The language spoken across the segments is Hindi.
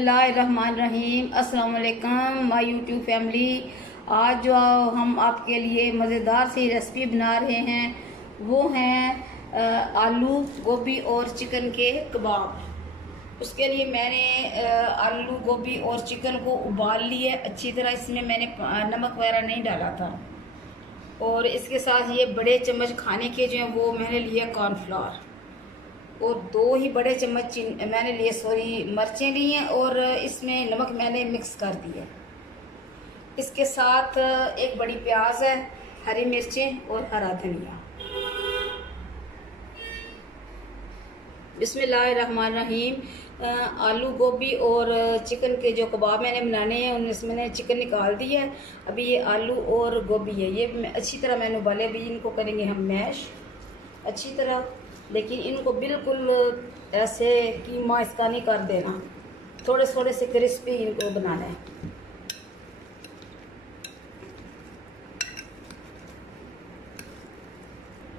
बिस्मिल्लाहिर्रहमानिर्रहीम। अस्सलाम वालेकुम माय यूट्यूब फैमिली। आज जो हम आपके लिए मज़ेदार सी रेसिपी बना रहे हैं वो हैं आलू गोभी और चिकन के कबाब। उसके लिए मैंने आलू गोभी और चिकन को उबाल लिए अच्छी तरह। इसमें मैंने नमक वगैरह नहीं डाला था। और इसके साथ ये बड़े चम्मच खाने के जो हैं वो मैंने लिए कॉर्नफ्लावर, और 2 ही बड़े चम्मच मैंने लिए मिर्चें ली हैं, और इसमें नमक मैंने मिक्स कर दिया। इसके साथ एक बड़ी प्याज है, हरी मिर्चें और हरा धनिया। बिस्मिल्लाहिर्रहमानिर्रहीम। आलू गोभी और चिकन के जो कबाब मैंने बनाने हैं उनमें मैंने चिकन निकाल दिया है। अभी ये आलू और गोभी है, ये अच्छी तरह मैंने उबाले। अभी इनको करेंगे हम मैश अच्छी तरह, लेकिन इनको बिल्कुल ऐसे कीमा इसका नहीं कर देना, थोड़े थोड़े से क्रिस्पी इनको बनाना है।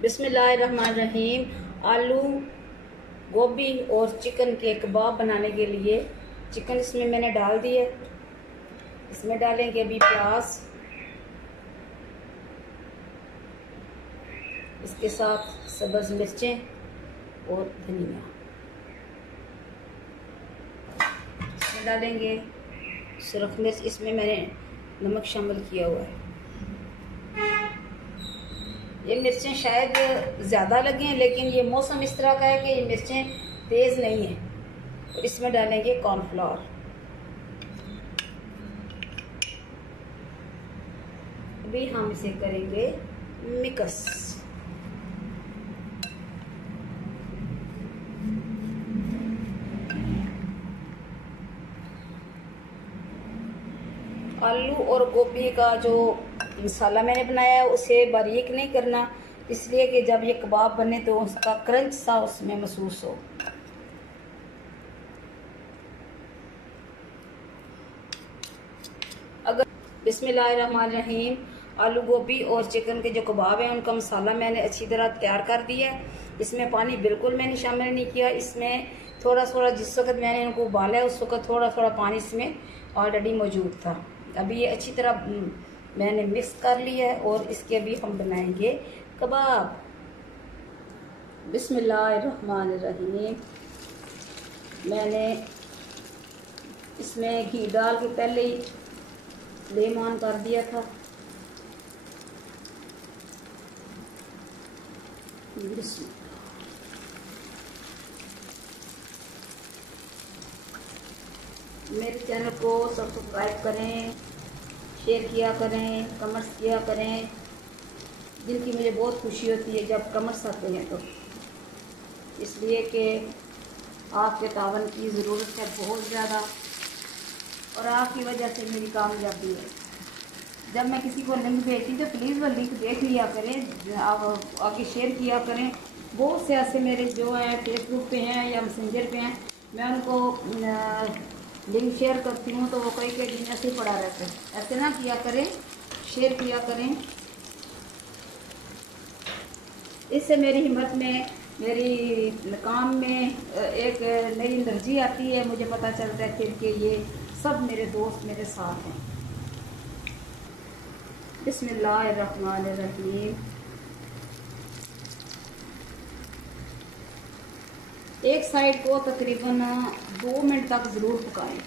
बिस्मिल्लाहिर्रहमानिर्रहीम। आलू गोभी और चिकन के कबाब बनाने के लिए चिकन इसमें मैंने डाल दिया। इसमें डालेंगे अभी प्याज, इसके साथ सब्ज़ मिर्चें और धनिया। इसमें डालेंगे सुरख मिर्च, इसमें मैंने नमक शामिल किया हुआ है। ये मिर्चें शायद ज़्यादा लगें, लेकिन ये मौसम इस तरह का है कि ये मिर्चें तेज़ नहीं हैं। और इसमें डालेंगे कॉर्नफ्लावर। अभी हम इसे करेंगे मिक्स। आलू और गोभी का जो मसाला मैंने बनाया है उसे बारीक नहीं करना, इसलिए कि जब ये कबाब बने तो उसका क्रंच सा उसमें महसूस हो। अगर बिस्मिल्लाहिर्रहमानिर्रहीम। आलू गोभी और चिकन के जो कबाब हैं उनका मसाला मैंने अच्छी तरह तैयार कर दिया है। इसमें पानी बिल्कुल मैंने शामिल नहीं किया। इसमें थोड़ा थोड़ा जिस वक्त मैंने इनको उबाला है उस वक्त थोड़ा थोड़ा पानी इसमें ऑलरेडी मौजूद था। अभी ये अच्छी तरह मैंने मिक्स कर लिया है और इसके अभी हम बनाएंगे कबाब। बिस्मिल्लाहिर्रहमानिर्रहीम। मैंने इसमें घी डाल के पहले ही फ्लेम ऑन कर दिया था। मेरे चैनल को सब्सक्राइब करें, शेयर किया करें, कमेंट्स किया करें। दिल की मुझे बहुत खुशी होती है जब कमेंट्स आते हैं, तो इसलिए कि आपके तावन की ज़रूरत है बहुत ज़्यादा, और आपकी वजह से मेरी कामयाबी है। जब मैं किसी को लिंक भेजती तो प्लीज़ वो लिंक देख लिया करें, आप आगे शेयर किया करें। बहुत से ऐसे मेरे जो हैं फेसबुक पे हैं या मैसेंजर पे हैं, मैं उनको लिंक शेयर करती हूँ तो वो कई दिन ऐसे ही पड़ा रहता है। ऐसे ना किया करें, शेयर किया करें। इससे मेरी हिम्मत में, मेरी काम में एक नई एनर्जी आती है। मुझे पता चलता है फिर कि ये सब मेरे दोस्त मेरे साथ हैं। बिस्मिल्लाहिर्रहमानिर्रहीम। एक साइड को तकरीबन 2 मिनट तक ज़रूर पकाएं।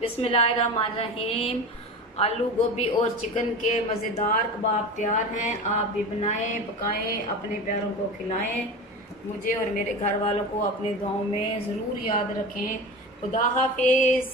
बिस्मिल्लाहिर्रहमानिर्रहीम। आलू गोभी और चिकन के मज़ेदार कबाब तैयार हैं। आप भी बनाएं, पकाएं, अपने प्यारों को खिलाएं। मुझे और मेरे घर वालों को अपने दुआओं में ज़रूर याद रखें। खुदा हाफिज़।